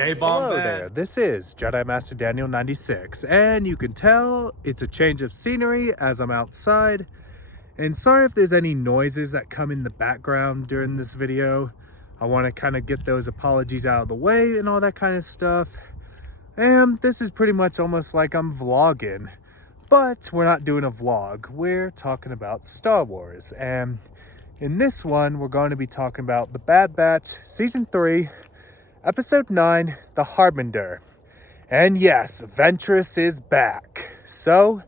Okay, Hello there, this is Jedi Master Daniel 96, and you can tell it's a change of scenery as I'm outside. And sorry if there's any noises that come in the background during this video. I want to kind of get those apologies out of the way and all that kind of stuff. And this is pretty much almost like I'm vlogging, but we're not doing a vlog. We're talking about Star Wars, and in this one, we're going to be talking about The Bad Batch Season 3, Episode 9, The Harbinger. And yes, Ventress is back. So,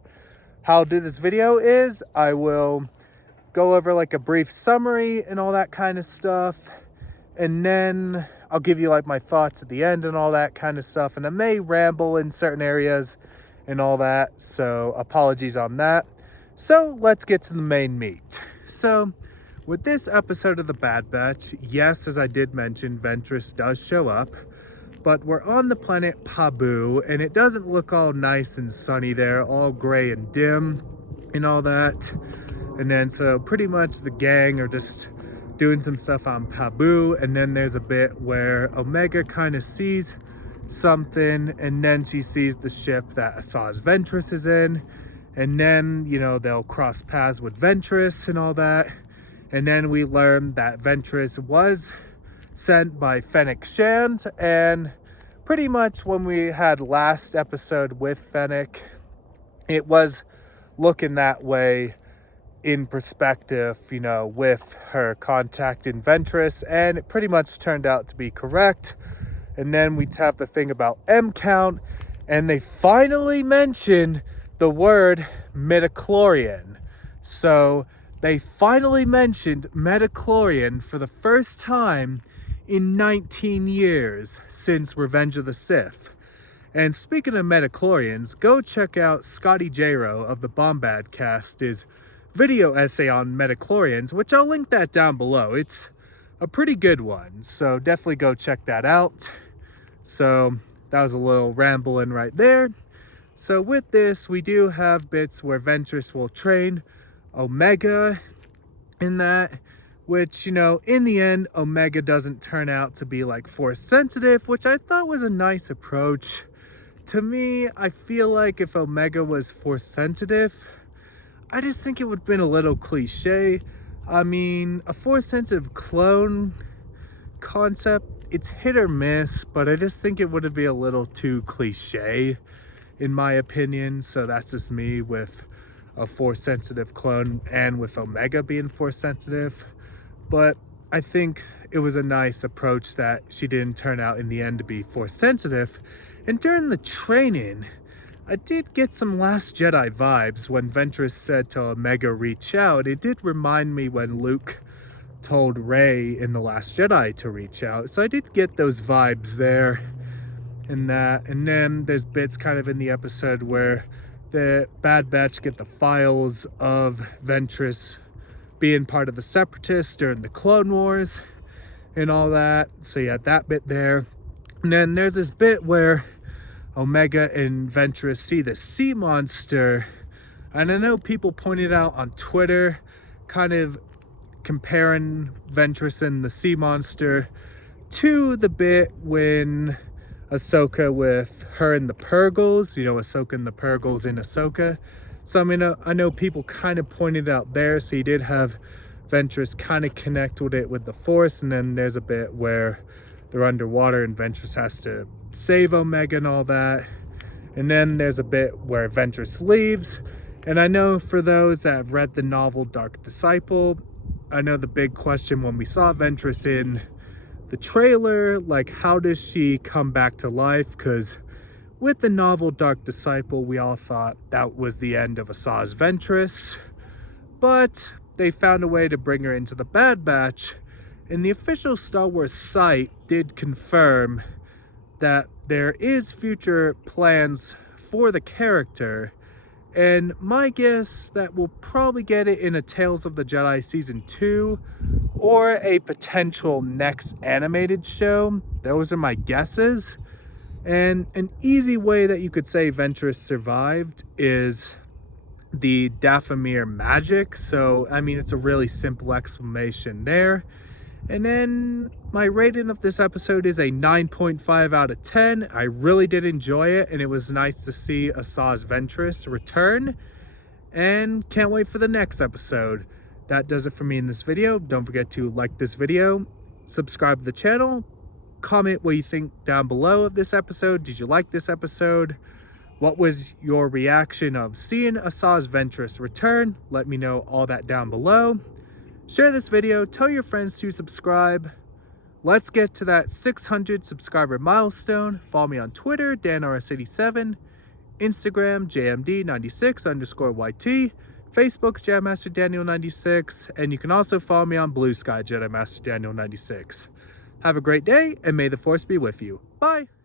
how I'll do this video is, I will go over like a brief summary and all that kind of stuff. And then I'll give you like my thoughts at the end and all that kind of stuff. And I may ramble in certain areas and all that. So, apologies on that. So, let's get to the main meat. So, with this episode of The Bad Batch, yes, as I did mention, Ventress does show up, but we're on the planet Pabu, and it doesn't look all nice and sunny there, all gray and dim and all that. And then so pretty much the gang are just doing some stuff on Pabu, and then there's a bit where Omega kind of sees something, and then she sees the ship that Asajj Ventress is in, and then, you know, they'll cross paths with Ventress and all that. And then we learned that Ventress was sent by Fennec Shand, and pretty much when we had last episode with Fennec, it was looking that way in perspective, you know, with her contacting Ventress, and it pretty much turned out to be correct. And then we have the thing about M count, and they finally mentioned the word midichlorian. So they finally mentioned midichlorian for the first time in 19 years since Revenge of the Sith. And speaking of midichlorians, go check out Scotty J-Ro of the Bombad Cast's video essay on midichlorians, which I'll link that down below. It's a pretty good one, so definitely go check that out. So that was a little rambling right there. So with this, we do have bits where Ventress will train Omega in that, which, you know, in the end, Omega doesn't turn out to be like force sensitive, which I thought was a nice approach. To me, I feel like if Omega was force sensitive, I just think it would have been a little cliche. I mean, a force sensitive clone concept, it's hit or miss, but I just think it would have been a little too cliche in my opinion. So that's just me with a force sensitive clone and with Omega being force sensitive. But I think it was a nice approach that she didn't turn out in the end to be force sensitive. And during the training, I did get some Last Jedi vibes when Ventress said to Omega reach out. It did remind me when Luke told Rey in The Last Jedi to reach out. So I did get those vibes there and that. And then there's bits kind of in the episode where the Bad Batch get the files of Ventress being part of the Separatists during the Clone Wars and all that. So you had that bit there. And then there's this bit where Omega and Ventress see the sea monster. And I know people pointed out on Twitter, kind of comparing Ventress and the sea monster to the bit when Ahsoka with her and the Purgles, you know, Ahsoka and the Purgles in Ahsoka. So I mean, I know people kind of pointed out there, so you did have Ventress kind of connect with it with the Force, and then there's a bit where they're underwater and Ventress has to save Omega and all that. And then there's a bit where Ventress leaves, and I know for those that have read the novel Dark Disciple, I know the big question when we saw Ventress in the trailer, like, how does she come back to life? Because with the novel Dark Disciple, we all thought that was the end of Asajj Ventress, but they found a way to bring her into the Bad Batch, and the official Star Wars site did confirm that there is future plans for the character, and my guess that we'll probably get it in a Tales of the Jedi Season 2 or a potential next animated show. Those are my guesses. And an easy way that you could say Ventress survived is the Dathomir magic. So, I mean, it's a really simple explanation there. And then my rating of this episode is a 9.5 out of 10. I really did enjoy it, and it was nice to see Asaw's Ventress return. And can't wait for the next episode. That does it for me in this video. Don't forget to like this video, subscribe to the channel, comment what you think down below of this episode. Did you like this episode? What was your reaction of seeing Asaw's Ventress return? Let me know all that down below. Share this video, tell your friends to subscribe. Let's get to that 600 subscriber milestone. Follow me on Twitter, DanRS87, Instagram, JMD96_YT, Facebook, JediMasterDaniel96, and you can also follow me on Bluesky, JediMasterDaniel96. Have a great day, and may the Force be with you. Bye!